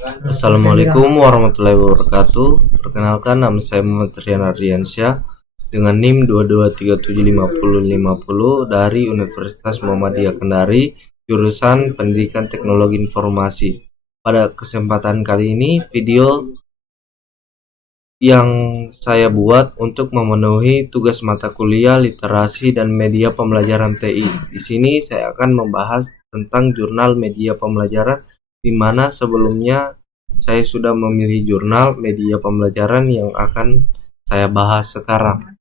Assalamualaikum warahmatullahi wabarakatuh. Perkenalkan, nama saya Muhammad Rian Ardiansyah dengan NIM 223755050 dari Universitas Muhammadiyah Kendari, jurusan Pendidikan Teknologi Informasi. Pada kesempatan kali ini, video yang saya buat untuk memenuhi tugas mata kuliah Literasi dan Media Pembelajaran TI. Di sini saya akan membahas tentang jurnal media pembelajaran, di mana sebelumnya saya sudah memilih jurnal media pembelajaran yang akan saya bahas sekarang.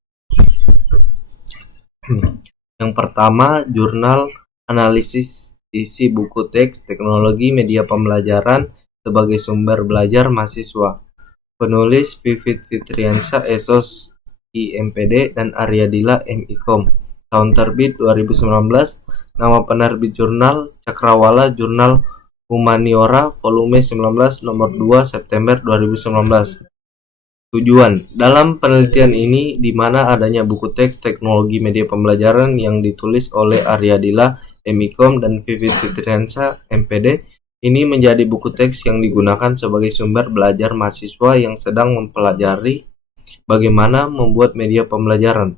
Yang pertama, jurnal analisis isi buku teks teknologi media pembelajaran sebagai sumber belajar mahasiswa. Penulis Vivit Fitriansyah Esos IMPD dan Arya Dila MIKOM. Tahun terbit 2019. Nama penerbit jurnal Cakrawala Jurnal Humaniora Volume 19 nomor 2 September 2019. Tujuan dalam penelitian ini di mana adanya buku teks teknologi media pembelajaran yang ditulis oleh Arya Dila MIKOM dan Vivit Fitriansyah MPD. Ini menjadi buku teks yang digunakan sebagai sumber belajar mahasiswa yang sedang mempelajari bagaimana membuat media pembelajaran.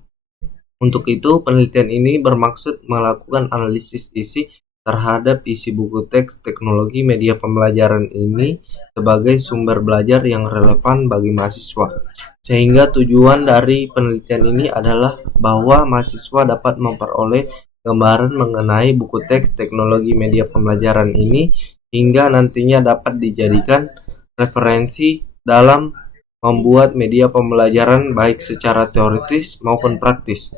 Untuk itu, penelitian ini bermaksud melakukan analisis isi terhadap isi buku teks teknologi media pembelajaran ini sebagai sumber belajar yang relevan bagi mahasiswa. Sehingga tujuan dari penelitian ini adalah bahwa mahasiswa dapat memperoleh gambaran mengenai buku teks teknologi media pembelajaran ini hingga nantinya dapat dijadikan referensi dalam membuat media pembelajaran baik secara teoritis maupun praktis.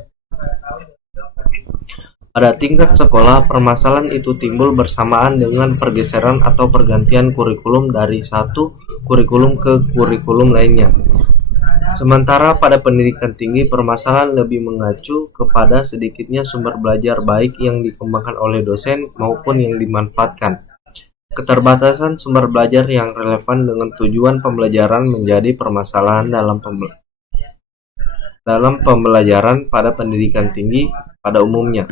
Pada tingkat sekolah, permasalahan itu timbul bersamaan dengan pergeseran atau pergantian kurikulum dari satu kurikulum ke kurikulum lainnya. Sementara pada pendidikan tinggi, permasalahan lebih mengacu kepada sedikitnya sumber belajar baik yang dikembangkan oleh dosen maupun yang dimanfaatkan. Keterbatasan sumber belajar yang relevan dengan tujuan pembelajaran menjadi permasalahan dalam pembelajaran pada pendidikan tinggi pada umumnya.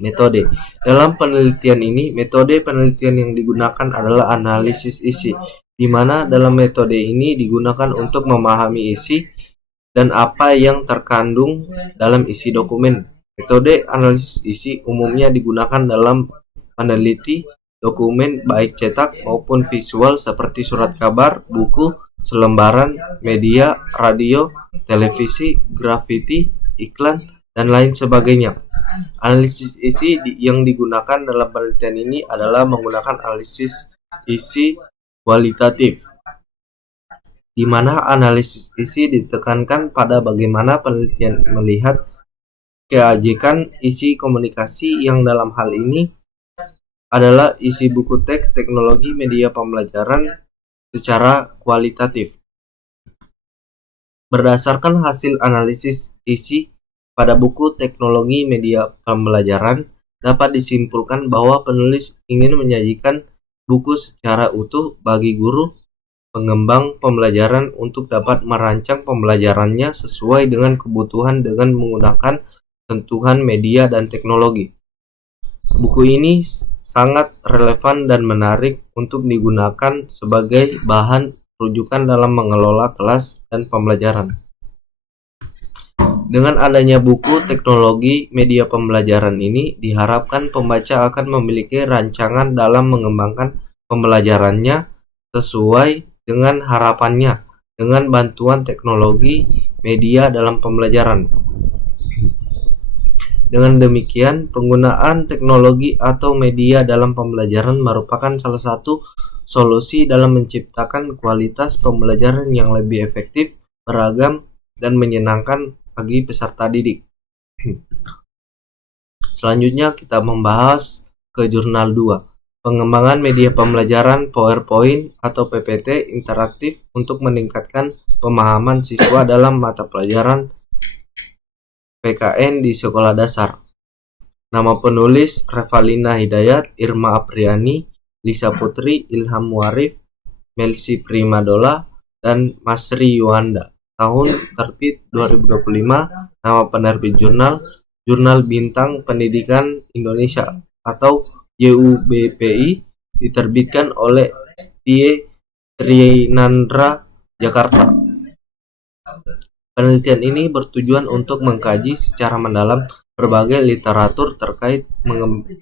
Metode. Dalam penelitian ini, metode penelitian yang digunakan adalah analisis isi, di mana dalam metode ini digunakan untuk memahami isi dan apa yang terkandung dalam isi dokumen. Metode analisis isi umumnya digunakan dalam meneliti dokumen baik cetak maupun visual seperti surat kabar, buku, selembaran, media, radio, televisi, grafiti, iklan, dan lain sebagainya. Analisis isi yang digunakan dalam penelitian ini adalah menggunakan analisis isi kualitatif, di mana analisis isi ditekankan pada bagaimana penelitian melihat keajekan isi komunikasi yang dalam hal ini adalah isi buku teks teknologi media pembelajaran secara kualitatif. Berdasarkan hasil analisis isi pada buku teknologi media pembelajaran, dapat disimpulkan bahwa penulis ingin menyajikan buku secara utuh bagi guru pengembang pembelajaran untuk dapat merancang pembelajarannya sesuai dengan kebutuhan dengan menggunakan sentuhan media dan teknologi. Buku ini sangat relevan dan menarik untuk digunakan sebagai bahan rujukan dalam mengelola kelas dan pembelajaran. Dengan adanya buku teknologi media pembelajaran ini, diharapkan pembaca akan memiliki rancangan dalam mengembangkan pembelajarannya sesuai dengan harapannya dengan bantuan teknologi media dalam pembelajaran. Dengan demikian, penggunaan teknologi atau media dalam pembelajaran merupakan salah satu solusi dalam menciptakan kualitas pembelajaran yang lebih efektif, beragam, dan menyenangkan bagi peserta didik. Selanjutnya kita membahas ke jurnal 2, pengembangan media pembelajaran PowerPoint atau PPT interaktif untuk meningkatkan pemahaman siswa dalam mata pelajaran PKN di sekolah dasar. Nama penulis Revalina Hidayat, Irma Apriani, Lisa Putri, Ilham Muarif, Melsi Primadola, dan Masri Yuanda. Tahun terbit 2025. Nama penerbit jurnal Jurnal Bintang Pendidikan Indonesia atau YUBPI, diterbitkan oleh STY Trinandra, Jakarta. Penelitian ini bertujuan untuk mengkaji secara mendalam berbagai literatur terkait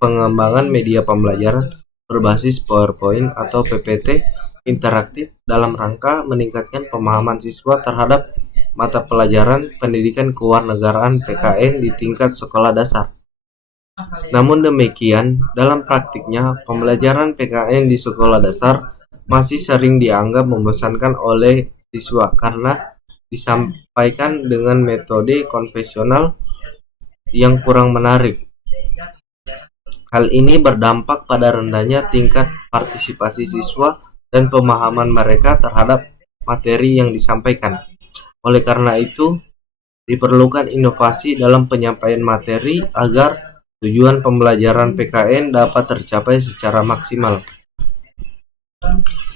pengembangan media pembelajaran berbasis PowerPoint atau PPT interaktif dalam rangka meningkatkan pemahaman siswa terhadap mata pelajaran pendidikan kewarganegaraan PKN di tingkat sekolah dasar. Namun demikian, dalam praktiknya, pembelajaran PKN di sekolah dasar masih sering dianggap membosankan oleh siswa karena disampaikan dengan metode konvensional yang kurang menarik. Hal ini berdampak pada rendahnya tingkat partisipasi siswa dan pemahaman mereka terhadap materi yang disampaikan. Oleh karena itu, diperlukan inovasi dalam penyampaian materi agar tujuan pembelajaran PKN dapat tercapai secara maksimal.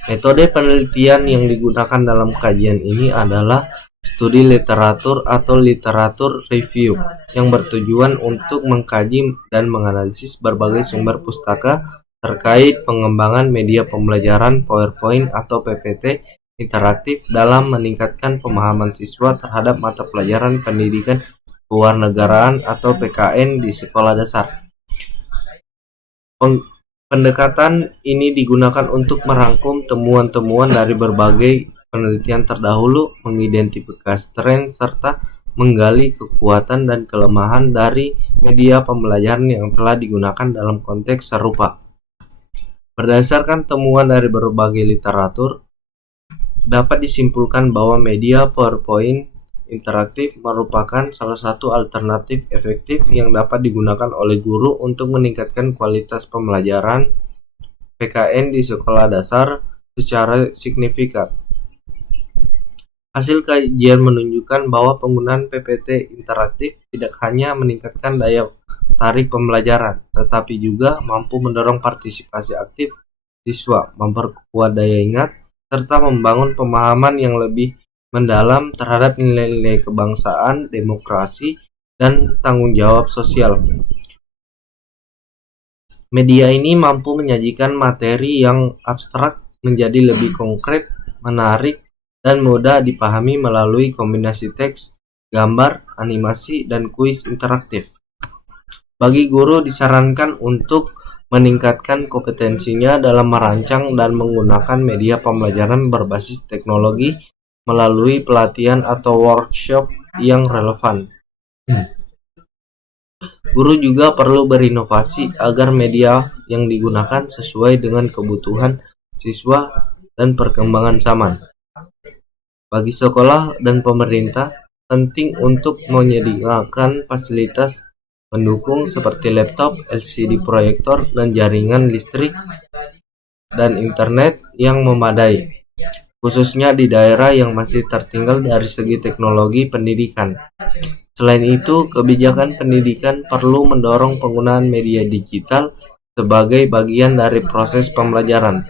Metode penelitian yang digunakan dalam kajian ini adalah studi literatur atau literatur review yang bertujuan untuk mengkaji dan menganalisis berbagai sumber pustaka terkait pengembangan media pembelajaran PowerPoint atau PPT interaktif dalam meningkatkan pemahaman siswa terhadap mata pelajaran pendidikan kewarganegaraan atau PKN di sekolah dasar. Pendekatan ini digunakan untuk merangkum temuan-temuan dari berbagai penelitian terdahulu, mengidentifikasi tren, serta menggali kekuatan dan kelemahan dari media pembelajaran yang telah digunakan dalam konteks serupa. Berdasarkan temuan dari berbagai literatur, dapat disimpulkan bahwa media PowerPoint interaktif merupakan salah satu alternatif efektif yang dapat digunakan oleh guru untuk meningkatkan kualitas pembelajaran PKN di sekolah dasar secara signifikan. Hasil kajian menunjukkan bahwa penggunaan PPT interaktif tidak hanya meningkatkan daya tarik pembelajaran, tetapi juga mampu mendorong partisipasi aktif siswa, memperkuat daya ingat, serta membangun pemahaman yang lebih mendalam terhadap nilai-nilai kebangsaan, demokrasi, dan tanggung jawab sosial. Media ini mampu menyajikan materi yang abstrak menjadi lebih konkret, menarik, dan mudah dipahami melalui kombinasi teks, gambar, animasi, dan kuis interaktif. Bagi guru disarankan untuk meningkatkan kompetensinya dalam merancang dan menggunakan media pembelajaran berbasis teknologi melalui pelatihan atau workshop yang relevan. Guru juga perlu berinovasi agar media yang digunakan sesuai dengan kebutuhan siswa dan perkembangan zaman. Bagi sekolah dan pemerintah, penting untuk menyediakan fasilitas pendukung seperti laptop, LCD proyektor, dan jaringan listrik dan internet yang memadai, khususnya di daerah yang masih tertinggal dari segi teknologi pendidikan. Selain itu, kebijakan pendidikan perlu mendorong penggunaan media digital sebagai bagian dari proses pembelajaran.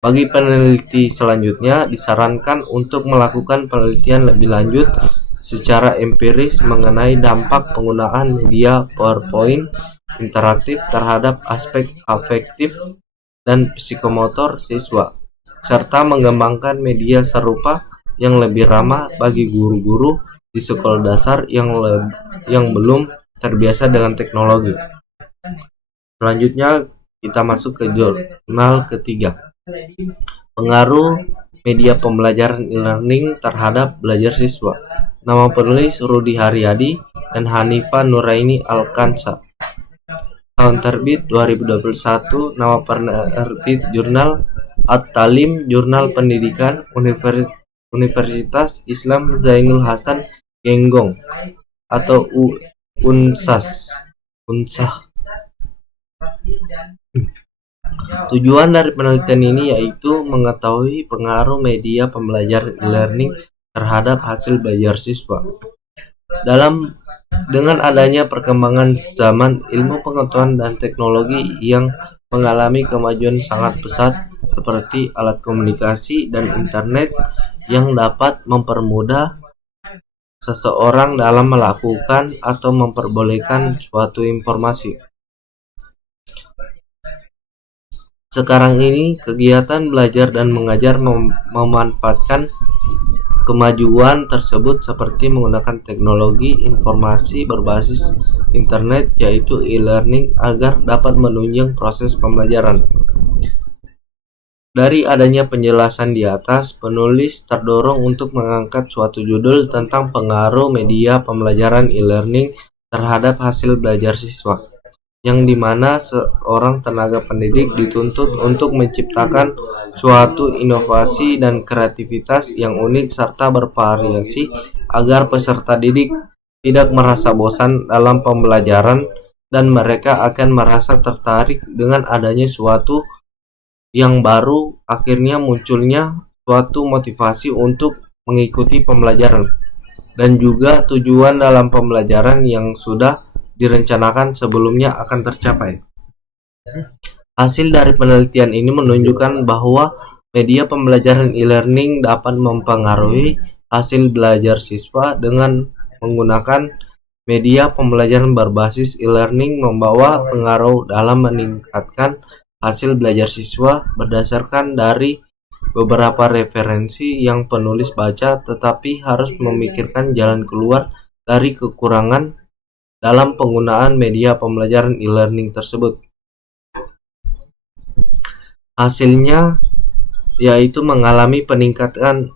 Bagi peneliti selanjutnya, disarankan untuk melakukan penelitian lebih lanjut secara empiris mengenai dampak penggunaan media PowerPoint interaktif terhadap aspek afektif dan psikomotor siswa, serta mengembangkan media serupa yang lebih ramah bagi guru-guru di sekolah dasar yang belum terbiasa dengan teknologi. Selanjutnya kita masuk ke jurnal ketiga. Pengaruh media pembelajaran e-learning terhadap belajar siswa. Nama penulis Rudi Haryadi dan Hanifa Nuraini Alkansa. Tahun terbit 2021. Nama penerbit jurnal At-Talim, Jurnal Pendidikan Universitas Islam Zainul Hasan Genggong atau UNSAH. Tujuan dari penelitian ini yaitu mengetahui pengaruh media pembelajaran e-learning terhadap hasil belajar siswa. Dengan adanya perkembangan zaman, ilmu pengetahuan dan teknologi yang mengalami kemajuan sangat pesat seperti alat komunikasi dan internet yang dapat mempermudah seseorang dalam melakukan atau memperbolehkan suatu informasi. Sekarang ini, kegiatan belajar dan mengajar memanfaatkan kemajuan tersebut seperti menggunakan teknologi informasi berbasis internet, yaitu e-learning, agar dapat menunjang proses pembelajaran. Dari adanya penjelasan di atas, penulis terdorong untuk mengangkat suatu judul tentang pengaruh media pembelajaran e-learning terhadap hasil belajar siswa, yang dimana seorang tenaga pendidik dituntut untuk menciptakan suatu inovasi dan kreativitas yang unik serta bervariasi agar peserta didik tidak merasa bosan dalam pembelajaran dan mereka akan merasa tertarik dengan adanya suatu yang baru. Akhirnya munculnya suatu motivasi untuk mengikuti pembelajaran dan juga tujuan dalam pembelajaran yang sudah direncanakan sebelumnya akan tercapai. Hasil dari penelitian ini menunjukkan bahwa media pembelajaran e-learning dapat mempengaruhi hasil belajar siswa. Dengan menggunakan media pembelajaran berbasis e-learning membawa pengaruh dalam meningkatkan hasil belajar siswa berdasarkan dari beberapa referensi yang penulis baca, tetapi harus memikirkan jalan keluar dari kekurangan dalam penggunaan media pembelajaran e-learning tersebut. Hasilnya yaitu mengalami peningkatan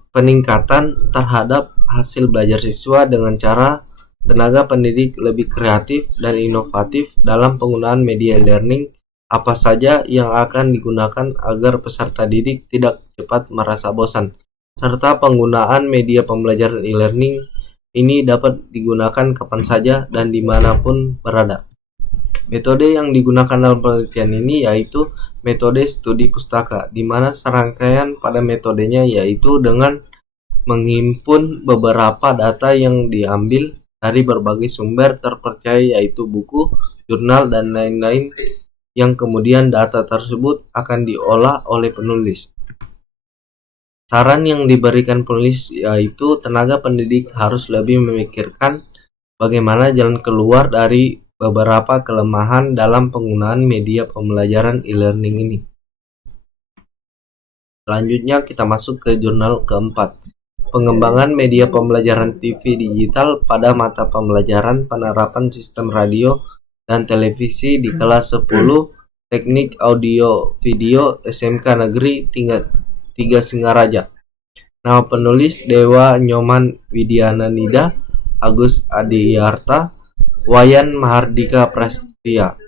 terhadap hasil belajar siswa dengan cara tenaga pendidik lebih kreatif dan inovatif dalam penggunaan media learning. Apa saja yang akan digunakan agar peserta didik tidak cepat merasa bosan, serta penggunaan media pembelajaran e-learning ini dapat digunakan kapan saja dan dimanapun berada. Metode yang digunakan dalam penelitian ini yaitu metode studi pustaka, di mana serangkaian pada metodenya yaitu dengan menghimpun beberapa data yang diambil dari berbagai sumber terpercaya yaitu buku, jurnal, dan lain-lain, yang kemudian data tersebut akan diolah oleh penulis. Saran yang diberikan penulis yaitu tenaga pendidik harus lebih memikirkan bagaimana jalan keluar dari beberapa kelemahan dalam penggunaan media pembelajaran e-learning ini. Selanjutnya kita masuk ke jurnal keempat. Pengembangan media pembelajaran TV digital pada mata pembelajaran penerapan sistem radio dan televisi di kelas 10 Teknik Audio Video SMK Negeri 3 Singaraja. Nama penulis Dewa Nyoman Widyananda, Agus Adiyarta, Wayan Mahardika Prastia.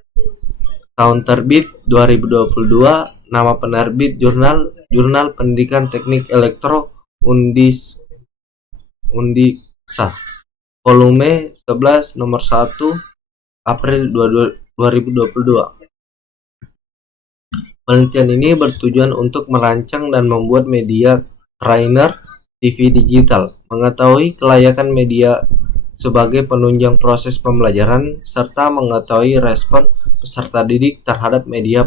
Tahun terbit 2022. Nama penerbit Jurnal Pendidikan Teknik Elektro Undisa. Volume 11 nomor 1 April 2022. Penelitian ini bertujuan untuk merancang dan membuat media trainer TV digital, mengetahui kelayakan media sebagai penunjang proses pembelajaran, serta mengetahui respon peserta didik terhadap media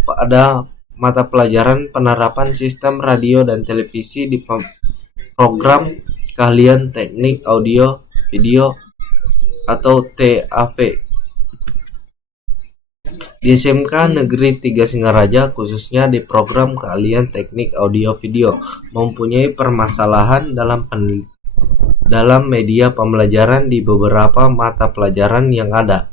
pada mata pelajaran penerapan sistem radio dan televisi di program keahlian teknik audio video atau TAV di SMK Negeri 3 Singaraja, khususnya di program keahlian teknik audio video, mempunyai permasalahan dalam media pembelajaran di beberapa mata pelajaran yang ada.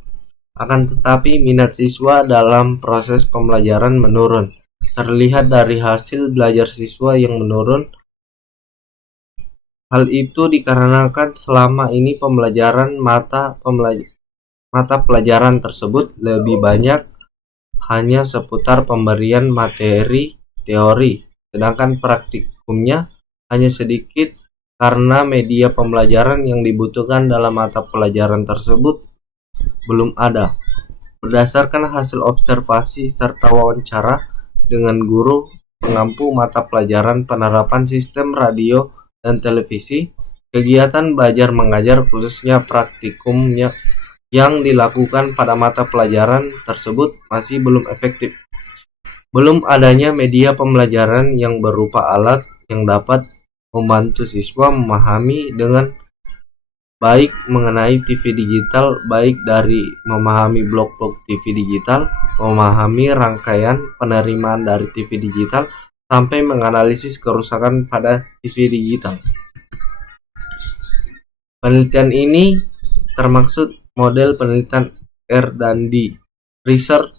Akan tetapi minat siswa dalam proses pembelajaran menurun. Terlihat dari hasil belajar siswa yang menurun. Hal itu dikarenakan selama ini pembelajaran mata pelajaran tersebut lebih banyak hanya seputar pemberian materi teori, sedangkan praktikumnya hanya sedikit karena media pembelajaran yang dibutuhkan dalam mata pelajaran tersebut belum ada. Berdasarkan hasil observasi serta wawancara dengan guru pengampu mata pelajaran penerapan sistem radio dan televisi, kegiatan belajar mengajar khususnya praktikumnya yang dilakukan pada mata pelajaran tersebut masih belum efektif. Belum adanya media pembelajaran yang berupa alat yang dapat membantu siswa memahami dengan baik mengenai TV digital, baik dari memahami blok-blok TV digital, memahami rangkaian penerimaan dari TV digital, sampai menganalisis kerusakan pada TV digital. Penelitian ini termaksud model penelitian R&D, Research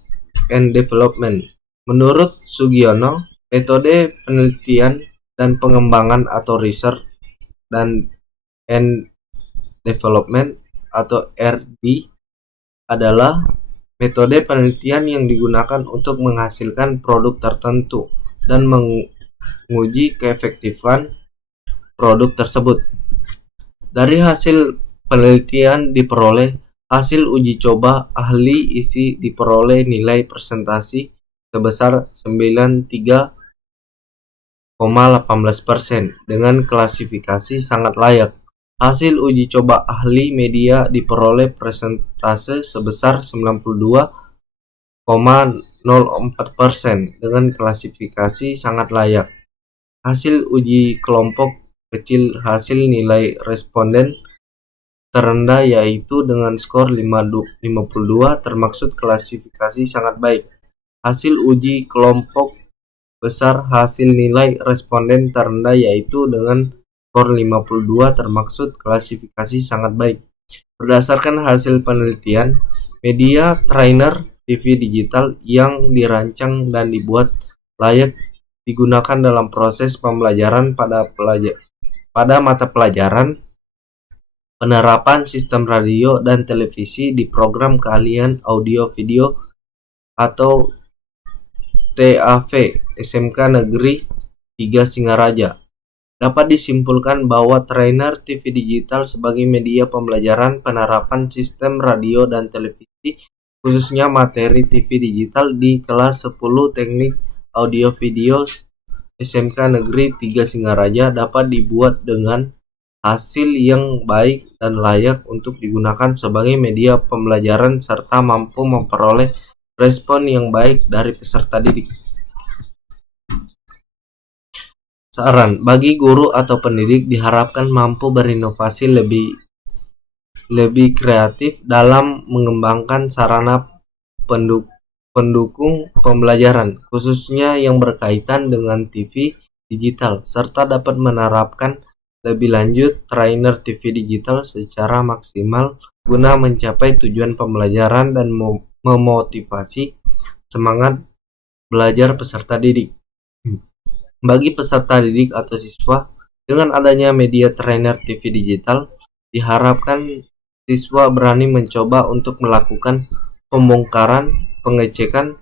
and Development. Menurut Sugiono, metode penelitian dan pengembangan atau research dan development atau R&D adalah metode penelitian yang digunakan untuk menghasilkan produk tertentu dan menguji keefektifan produk tersebut. Dari hasil penelitian diperoleh hasil uji coba ahli isi diperoleh nilai presentasi sebesar 93,18% dengan klasifikasi sangat layak. Hasil uji coba ahli media diperoleh presentase sebesar 92,04% dengan klasifikasi sangat layak. Hasil uji kelompok kecil hasil nilai responden terendah yaitu dengan skor 52 termaksud klasifikasi sangat baik. Hasil uji kelompok besar hasil nilai responden terendah yaitu dengan skor 52 termaksud klasifikasi sangat baik. Berdasarkan hasil penelitian, media trainer TV digital yang dirancang dan dibuat layak digunakan dalam proses pembelajaran pada mata pelajaran penerapan sistem radio dan televisi di program keahlian audio video atau TAV SMK Negeri 3 Singaraja. Dapat disimpulkan bahwa trainer TV digital sebagai media pembelajaran penerapan sistem radio dan televisi, khususnya materi TV digital di kelas 10 Teknik Audio Video SMK Negeri 3 Singaraja dapat dibuat dengan hasil yang baik dan layak untuk digunakan sebagai media pembelajaran serta mampu memperoleh respon yang baik dari peserta didik. Saran bagi guru atau pendidik diharapkan mampu berinovasi lebih kreatif dalam mengembangkan sarana pendukung pembelajaran, khususnya yang berkaitan dengan TV digital, serta dapat menerapkan lebih lanjut trainer TV digital secara maksimal guna mencapai tujuan pembelajaran dan memotivasi semangat belajar peserta didik. Bagi peserta didik atau siswa, dengan adanya media trainer TV digital, diharapkan siswa berani mencoba untuk melakukan pembongkaran, pengecekan,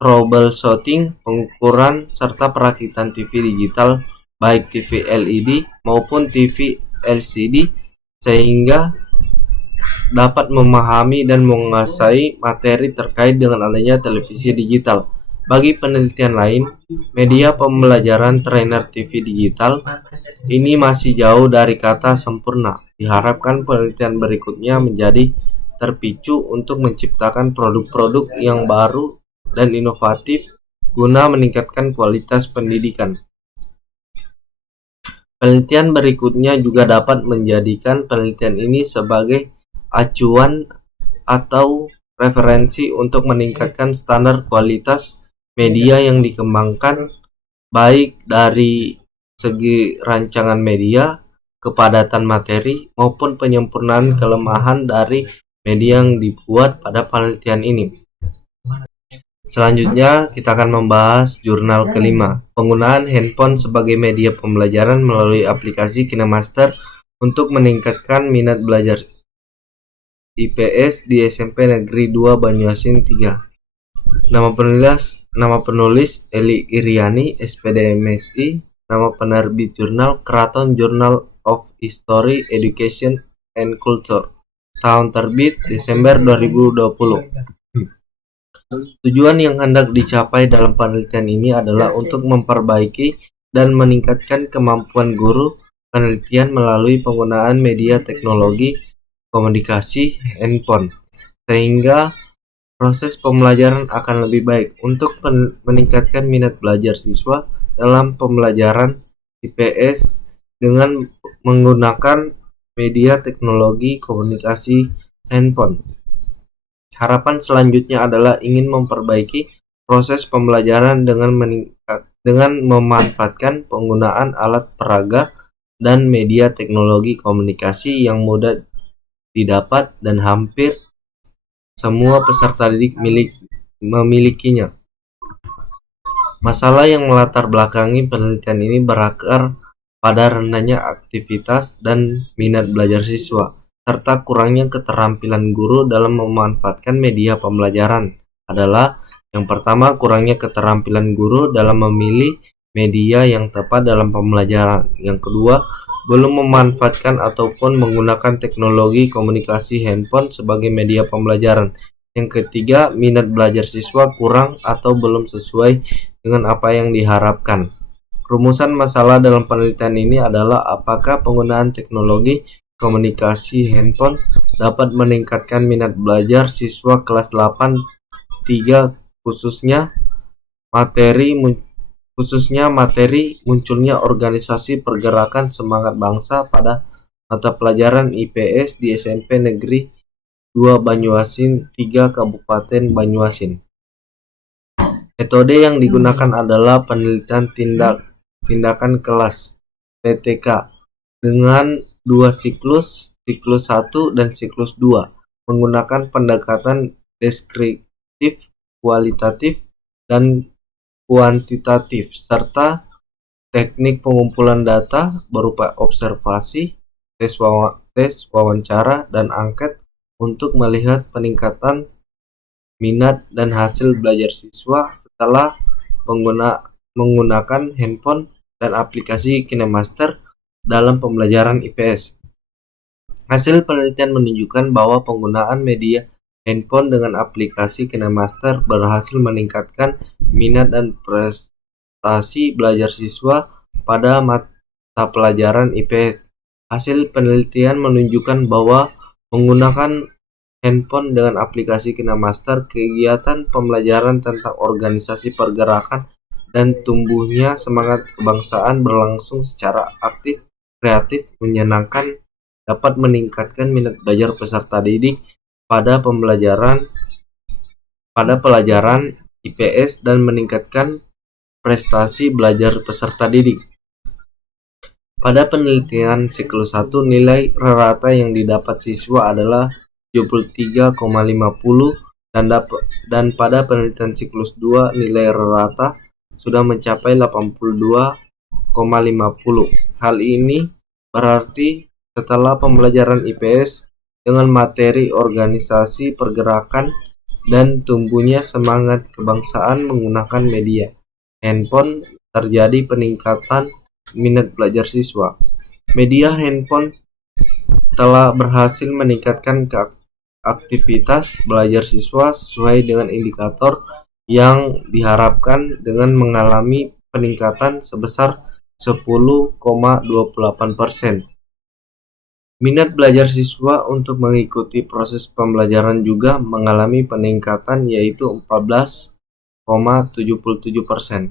troubleshooting, pengukuran, serta perakitan TV digital baik TV LED maupun TV LCD sehingga dapat memahami dan menguasai materi terkait dengan adanya televisi digital. Bagi penelitian lain, media pembelajaran trainer TV digital ini masih jauh dari kata sempurna. Diharapkan penelitian berikutnya menjadi terpicu untuk menciptakan produk-produk yang baru dan inovatif guna meningkatkan kualitas pendidikan. Penelitian berikutnya juga dapat menjadikan penelitian ini sebagai acuan atau referensi untuk meningkatkan standar kualitas media yang dikembangkan baik dari segi rancangan media, kepadatan materi, maupun penyempurnaan kelemahan dari media yang dibuat pada penelitian ini. Selanjutnya kita akan membahas jurnal kelima, penggunaan handphone sebagai media pembelajaran melalui aplikasi KineMaster untuk meningkatkan minat belajar IPS di SMP Negeri 2 Banyuasin 3. Nama penulis Eli Iriani, SPD MSI. Nama penerbit jurnal Keraton Journal of History, Education and Culture. Tahun terbit Desember 2020. Tujuan yang hendak dicapai dalam penelitian ini adalah untuk memperbaiki dan meningkatkan kemampuan guru penelitian melalui penggunaan media teknologi komunikasi handphone, sehingga proses pembelajaran akan lebih baik untuk meningkatkan minat belajar siswa dalam pembelajaran IPS dengan menggunakan media teknologi komunikasi handphone. Harapan selanjutnya adalah ingin memperbaiki proses pembelajaran dengan memanfaatkan penggunaan alat peraga dan media teknologi komunikasi yang mudah didapat dan hampir semua peserta didik memilikinya. Masalah yang melatar belakangi penelitian ini berakar pada rendahnya aktivitas dan minat belajar siswa, serta kurangnya keterampilan guru dalam memanfaatkan media pembelajaran. Adalah yang pertama, kurangnya keterampilan guru dalam memilih media yang tepat dalam pembelajaran. Yang kedua, belum memanfaatkan ataupun menggunakan teknologi komunikasi handphone sebagai media pembelajaran. Yang ketiga, minat belajar siswa kurang atau belum sesuai dengan apa yang diharapkan. Rumusan masalah dalam penelitian ini adalah apakah penggunaan teknologi komunikasi handphone dapat meningkatkan minat belajar siswa kelas 8 3 khususnya materi munculnya organisasi pergerakan semangat bangsa pada mata pelajaran IPS di SMP Negeri 2 Banyuasin 3 Kabupaten Banyuasin. Metode yang digunakan adalah penelitian tindakan kelas (PTK) dengan 2 siklus 1 dan siklus 2, menggunakan pendekatan deskriptif, kualitatif, dan kuantitatif, serta teknik pengumpulan data berupa observasi, tes wawancara, dan angket untuk melihat peningkatan minat dan hasil belajar siswa setelah menggunakan handphone dan aplikasi KineMaster dalam pembelajaran IPS. Hasil penelitian menunjukkan bahwa penggunaan media handphone dengan aplikasi KineMaster berhasil meningkatkan minat dan prestasi belajar siswa pada mata pelajaran IPS. Hasil penelitian menunjukkan bahwa menggunakan handphone dengan aplikasi KineMaster, kegiatan pembelajaran tentang organisasi pergerakan dan tumbuhnya semangat kebangsaan berlangsung secara aktif, kreatif, menyenangkan, dapat meningkatkan minat belajar peserta didik pada pelajaran IPS dan meningkatkan prestasi belajar peserta didik. Pada penelitian siklus 1, nilai rata yang didapat siswa adalah 73,50 dan pada penelitian siklus 2 nilai rata sudah mencapai 82,50. Hal ini berarti setelah pembelajaran IPS dengan materi organisasi pergerakan dan tumbuhnya semangat kebangsaan menggunakan media handphone, terjadi peningkatan minat belajar siswa. Media handphone telah berhasil meningkatkan aktivitas belajar siswa sesuai dengan indikator yang diharapkan dengan mengalami peningkatan sebesar 10,28%. Minat belajar siswa untuk mengikuti proses pembelajaran juga mengalami peningkatan, yaitu 14,77%.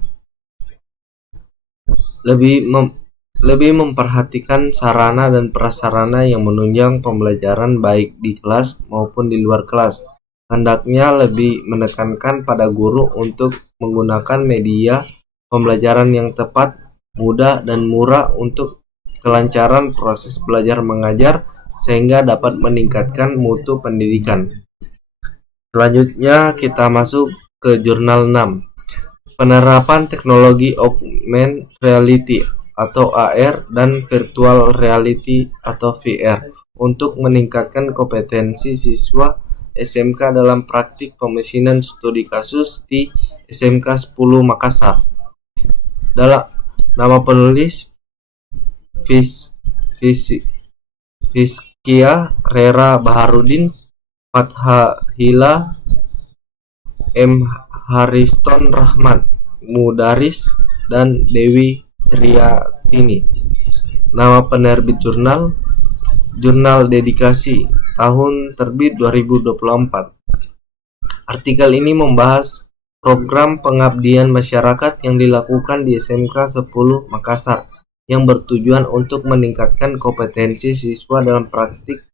Lebih memperhatikan sarana dan prasarana yang menunjang pembelajaran baik di kelas maupun di luar kelas. Hendaknya lebih menekankan pada guru untuk menggunakan media pembelajaran yang tepat, mudah, dan murah untuk kelancaran proses belajar mengajar sehingga dapat meningkatkan mutu pendidikan. Selanjutnya kita masuk ke jurnal 6. Penerapan teknologi augmented reality atau AR dan virtual reality atau VR untuk meningkatkan kompetensi siswa SMK dalam praktik pemesinan studi kasus di SMK 10 Makassar. Dalam nama penulis Fiskia Rera Baharudin, Fathahila M. Hariston Rahman, Mudaris, dan Dewi Triatini. Nama penerbit jurnal Dedikasi, tahun terbit 2024. Artikel ini membahas program pengabdian masyarakat yang dilakukan di SMK 10 Makassar yang bertujuan untuk meningkatkan kompetensi siswa dalam praktik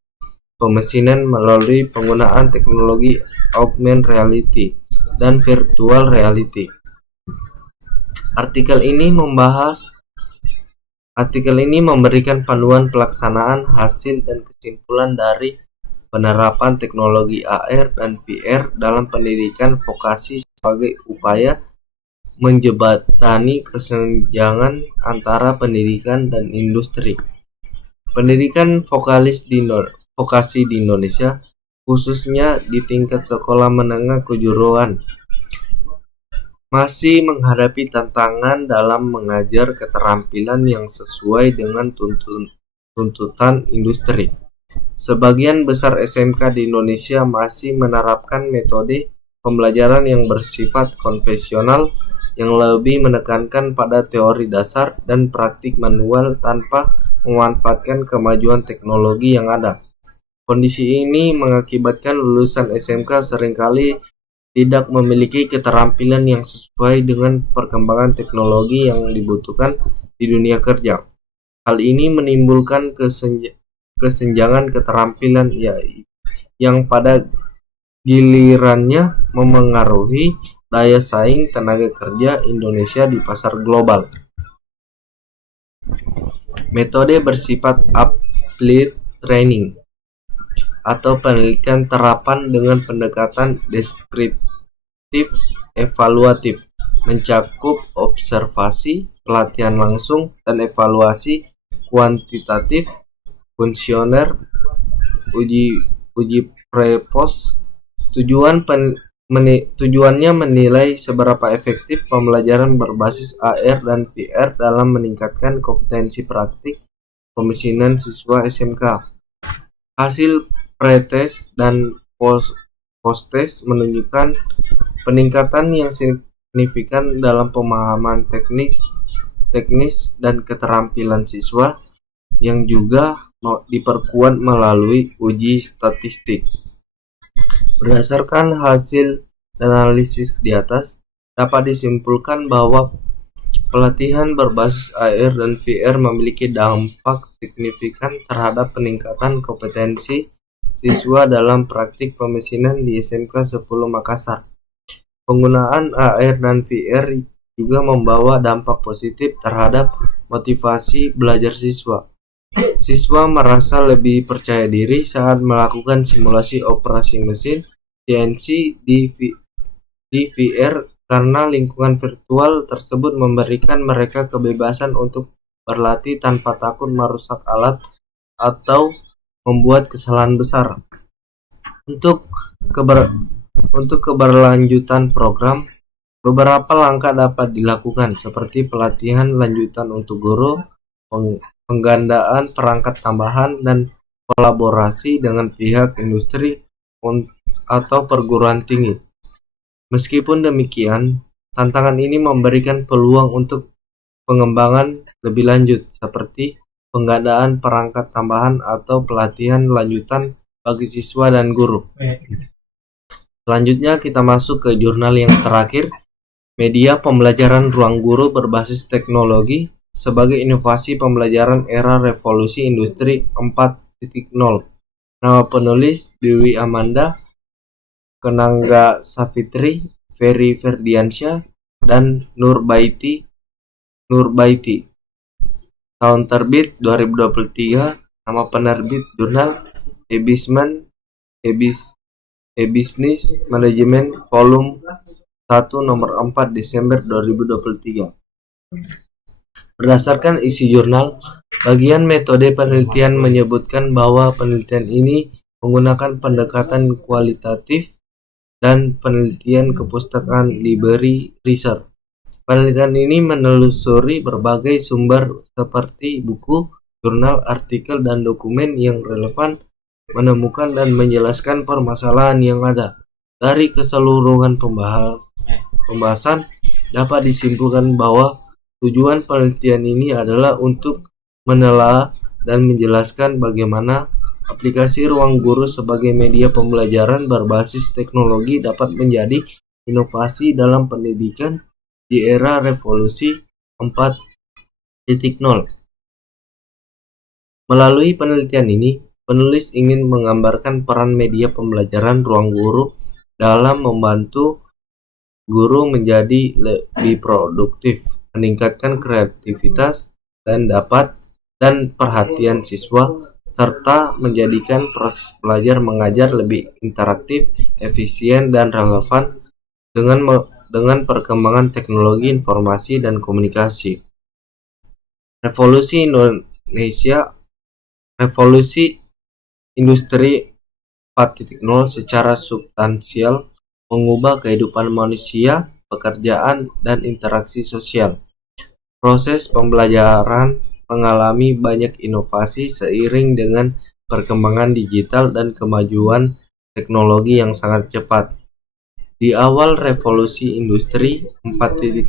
pemesinan melalui penggunaan teknologi augmented reality dan virtual reality. Artikel ini memberikan panduan pelaksanaan, hasil, dan kesimpulan dari penerapan teknologi AR dan VR dalam pendidikan vokasi sebagai upaya menjembatani kesenjangan antara pendidikan dan industri. Pendidikan vokasi di Indonesia, khususnya di tingkat sekolah menengah kejuruan, masih menghadapi tantangan dalam mengajar keterampilan yang sesuai dengan tuntutan industri. Sebagian besar SMK di Indonesia masih menerapkan metode pembelajaran yang bersifat konvensional yang lebih menekankan pada teori dasar dan praktik manual tanpa memanfaatkan kemajuan teknologi yang ada. Kondisi ini mengakibatkan lulusan SMK seringkali tidak memiliki keterampilan yang sesuai dengan perkembangan teknologi yang dibutuhkan di dunia kerja. Hal ini menimbulkan kesenjangan keterampilan yang pada gilirannya memengaruhi daya saing tenaga kerja Indonesia di pasar global. Metode bersifat applied training atau penelitian terapan dengan pendekatan deskriptif evaluatif mencakup observasi, pelatihan langsung, dan evaluasi kuantitatif, kuesioner, uji pre-post. Tujuannya menilai seberapa efektif pembelajaran berbasis AR dan VR dalam meningkatkan kompetensi praktik pemesinan siswa SMK. Hasil pretest dan post-test menunjukkan peningkatan yang signifikan dalam pemahaman teknis dan keterampilan siswa yang juga diperkuat melalui uji statistik. Berdasarkan hasil analisis di atas, dapat disimpulkan bahwa pelatihan berbasis AR dan VR memiliki dampak signifikan terhadap peningkatan kompetensi siswa dalam praktik pemesinan di SMK 10 Makassar. Penggunaan AR dan VR juga membawa dampak positif terhadap motivasi belajar siswa. Siswa merasa lebih percaya diri saat melakukan simulasi operasi mesin CNC di VR karena lingkungan virtual tersebut memberikan mereka kebebasan untuk berlatih tanpa takut merusak alat atau membuat kesalahan besar. Untuk keberlanjutan program, beberapa langkah dapat dilakukan seperti pelatihan lanjutan untuk guru, penggandaan perangkat tambahan, dan kolaborasi dengan pihak industri atau perguruan tinggi. Meskipun demikian, tantangan ini memberikan peluang untuk pengembangan lebih lanjut seperti penggandaan perangkat tambahan atau pelatihan lanjutan bagi siswa dan guru. Selanjutnya kita masuk ke jurnal yang terakhir, Media Pembelajaran Ruang Guru Berbasis Teknologi sebagai Inovasi Pembelajaran Era Revolusi Industri 4.0. Nama penulis Dewi Amanda, Kenangga Savitri, Ferry Ferdiansyah, dan Nurbaiti. Tahun terbit 2023. Nama penerbit jurnal E-Business Management Volume 1 nomor 4 Desember 2023. Berdasarkan isi jurnal, bagian metode penelitian menyebutkan bahwa penelitian ini menggunakan pendekatan kualitatif dan penelitian kepustakaan library research. Penelitian ini menelusuri berbagai sumber seperti buku, jurnal, artikel, dan dokumen yang relevan, menemukan dan menjelaskan permasalahan yang ada. Dari keseluruhan pembahasan dapat disimpulkan bahwa tujuan penelitian ini adalah untuk menelaah dan menjelaskan bagaimana aplikasi ruang guru sebagai media pembelajaran berbasis teknologi dapat menjadi inovasi dalam pendidikan di era revolusi 4.0. Melalui penelitian ini, penulis ingin menggambarkan peran media pembelajaran ruang guru dalam membantu guru menjadi lebih produktif, meningkatkan kreativitas dan perhatian siswa, serta menjadikan proses belajar mengajar lebih interaktif, efisien, dan relevan dengan perkembangan teknologi informasi dan komunikasi. Revolusi industri 4.0 secara substansial mengubah kehidupan manusia, pekerjaan, dan interaksi sosial. Proses pembelajaran mengalami banyak inovasi seiring dengan perkembangan digital dan kemajuan teknologi yang sangat cepat. Di awal revolusi industri 4.0,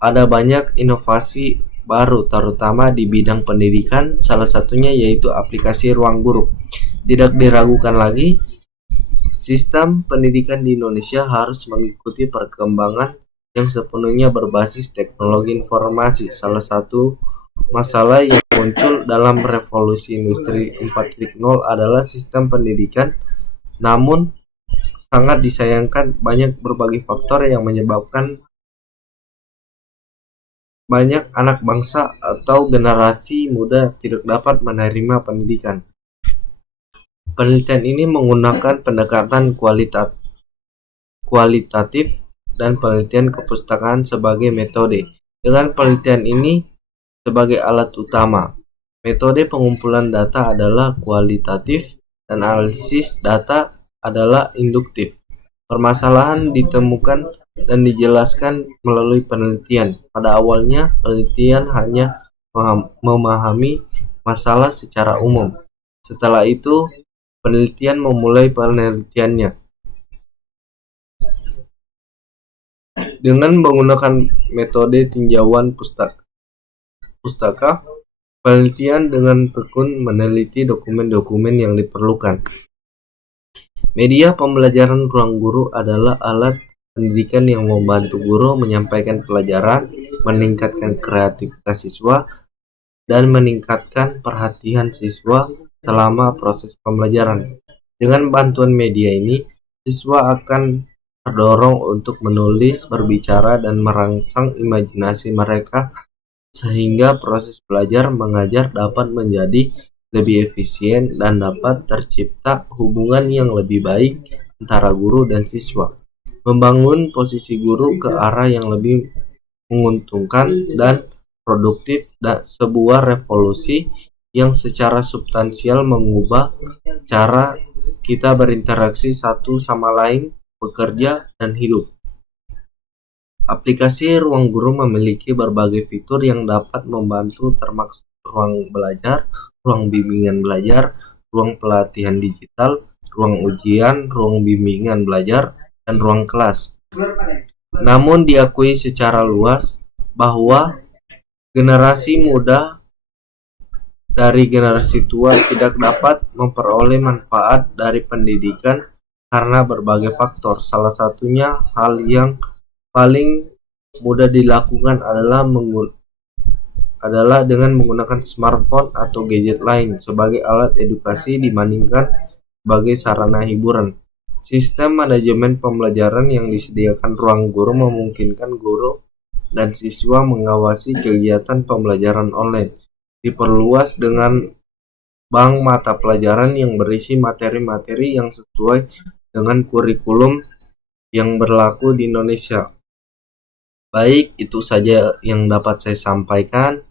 ada banyak inovasi baru terutama di bidang pendidikan, salah satunya yaitu aplikasi ruang guru. Tidak diragukan lagi, sistem pendidikan di Indonesia harus mengikuti perkembangan yang sepenuhnya berbasis teknologi informasi. Salah satu masalah yang muncul dalam revolusi industri 4.0 adalah sistem pendidikan, namun sangat disayangkan banyak berbagai faktor yang menyebabkan banyak anak bangsa atau generasi muda tidak dapat menerima pendidikan. Penelitian ini menggunakan pendekatan kualitatif dan penelitian kepustakaan sebagai metode. Dengan penelitian ini sebagai alat utama, metode pengumpulan data adalah kualitatif dan analisis data adalah induktif. Permasalahan ditemukan dan dijelaskan melalui penelitian. Pada awalnya, penelitian hanya memahami masalah secara umum. Setelah itu, penelitian memulai penelitiannya dengan menggunakan metode tinjauan pustaka. Penelitian dengan tekun meneliti dokumen-dokumen yang diperlukan. Media pembelajaran ruang guru adalah alat pendidikan yang membantu guru menyampaikan pelajaran, meningkatkan kreativitas siswa, dan meningkatkan perhatian siswa selama proses pembelajaran. Dengan bantuan media ini, siswa akan terdorong untuk menulis, berbicara, dan merangsang imajinasi mereka sehingga proses belajar mengajar dapat menjadi lebih efisien dan dapat tercipta hubungan yang lebih baik antara guru dan siswa. Membangun posisi guru ke arah yang lebih menguntungkan dan produktif dan sebuah revolusi yang secara substansial mengubah cara kita berinteraksi satu sama lain, bekerja, dan hidup. Aplikasi ruang guru memiliki berbagai fitur yang dapat membantu termasuk ruang belajar, ruang bimbingan belajar, ruang pelatihan digital, ruang ujian, ruang bimbingan belajar, dan ruang kelas. Namun diakui secara luas bahwa generasi muda dari generasi tua tidak dapat memperoleh manfaat dari pendidikan karena berbagai faktor. Salah satunya hal yang paling mudah dilakukan adalah dengan menggunakan smartphone atau gadget lain sebagai alat edukasi dibandingkan sebagai sarana hiburan. Sistem manajemen pembelajaran yang disediakan ruang guru memungkinkan guru dan siswa mengawasi kegiatan pembelajaran online. Diperluas dengan bank mata pelajaran yang berisi materi-materi yang sesuai dengan kurikulum yang berlaku di Indonesia. Baik, itu saja yang dapat saya sampaikan.